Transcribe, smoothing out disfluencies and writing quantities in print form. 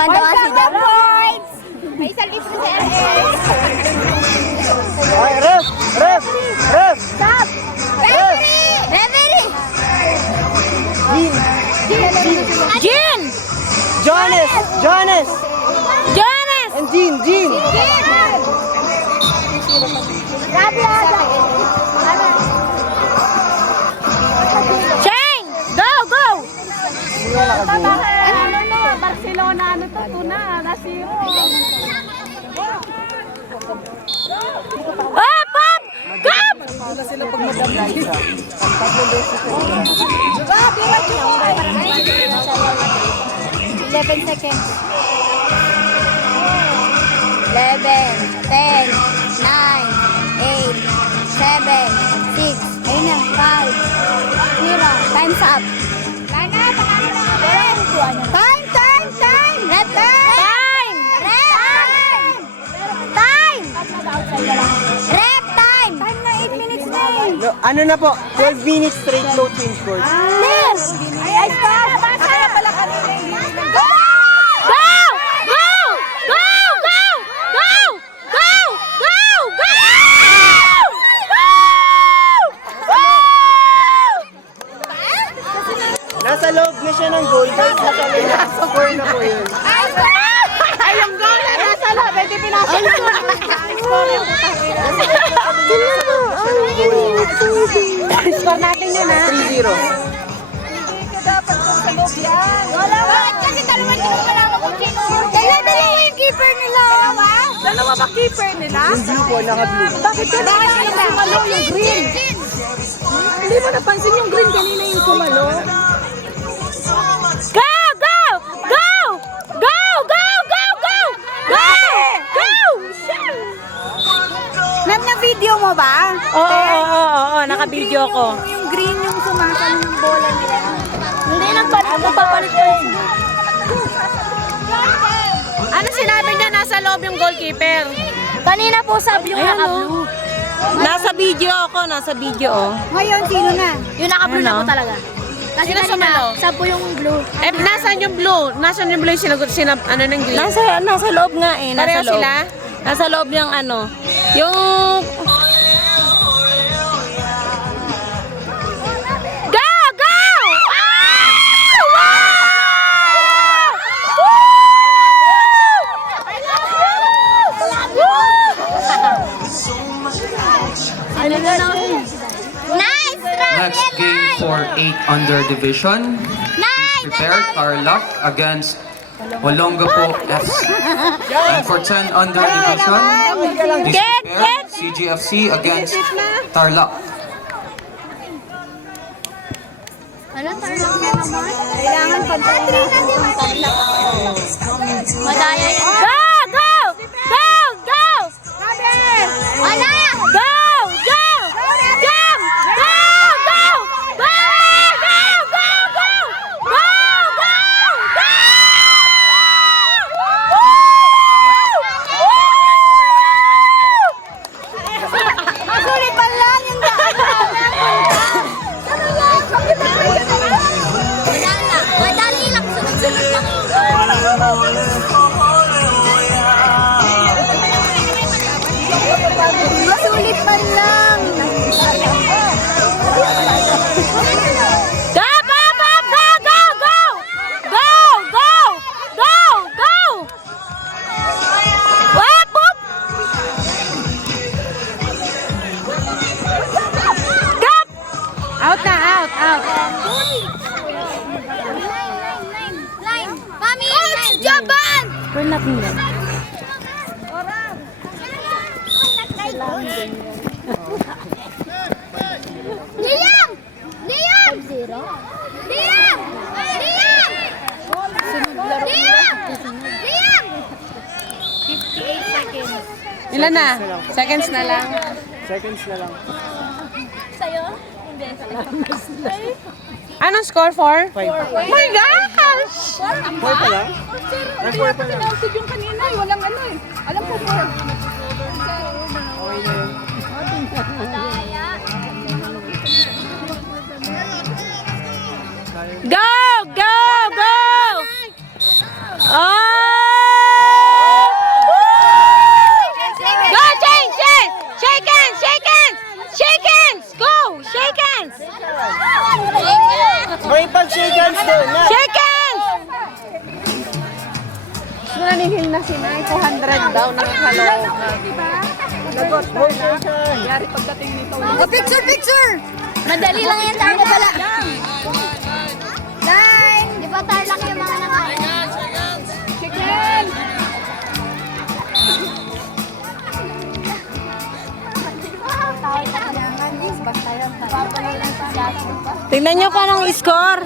Tuwan-tuwa si Jam. May isang libre sa LS. Ay, ref! Ref! Ref! Stop! Referee! Referee! Jean! Johannes! Johannes! Johannes! And Jean! Jean! Shane! Go! Go! Barcelona, ano to? Tuna, na-zero. Up! Up! Come! Wala sila pag madamay. 11 seconds. 11, 10, 9, 8, 7, 6, ayun na, 5, 0. Time's up. Time, time, time! Red time! Time! Time! Red time! Time na 8 minutes na eh. No, ano na po? 12 minutes straight no change course. Yes! Ay, stop! Kaya pala kanina eh. Go! Go! Go! Go! Go! Go! Go! Go! Nasa loob na siya ng goal. Kahit nasa loob na score na po yun. Ay, yung goal na nasa loob, hindi pinasok. Score natin yun, ha? 3-0. Dapat kung sa loob yan. Wala. Bakit kasi dalawa din mo kailangan kung sino? Dalawa yung keeper nila. Dalawa ba keeper nila? Yung blue po, naka-blue. Bakit yun? Bakit yung sumalo yung green? Hindi mo napansin yung green kanina yung sumalo? Go! Go! Go! Go! Go! Go! Go! Go! Go! Na-video mo ba? Oo, naka-video ko. Yung green yung sumakal ng bola nila. Hindi nagpapalit pa yun. Ano sinabi niya? Nasa loob yung goalkeeper. Kanina po sabi yung naka-blue. Nasa video ako, nasa video. Ngayon, sino na? Yung naka-blue Ano? na po talaga. Kasi Sino sumalo? sabi yung blue. Eh, nasaan yung blue? Nasaan yung blue yung ano ng green? Nasa loob nga eh. Nasa Pareho loob. sila? Nasa loob yung ano. Yung... Go! Go! Nice! Next game for 8 under division. Please prepare Tarlac against Olongapo FC. And for 10 under division, please prepare CGFC against Tarlac. Ano, tarlang na naman? Kailangan pagdating natin madaya yan. Go! Go! Go! Go! Wala! Go! Go! Jump! Go! Go! Go! Go! Go! Go! Go! Go! Go! Masulit pa lang yung daan namin. Wala lang. Madali lang. Sunod-sunod lang. Masulit pa lang. Go! Go! Go! Go! Go! Go! Go! Go! Go! Wap! Wap! Gap! Out na! Out! Out! Line. Mami! Coach Jaban! Turn natin yan. Liam! Liam! Liam! Liam! Liam! Liam! 58 seconds. Ilan na? Seconds na lang. Seconds na lang. Anong score for? 5. My gosh! 4 pa lang? Ay, 4 pa lang. Yung kanina, walang ano eh. Alam ko po. Okay na yun. Go! Go! Go! Oh! na si Nay, 200 daw nakakaloka. Lagot mo na. Yari pagdating nito. Oh, picture, picture! Madali lang yan, Tarlac. Pala. Nine! Di ba Tarlac yung mga nangayon? Chicken! Basta yun. Tingnan nyo pa ng score.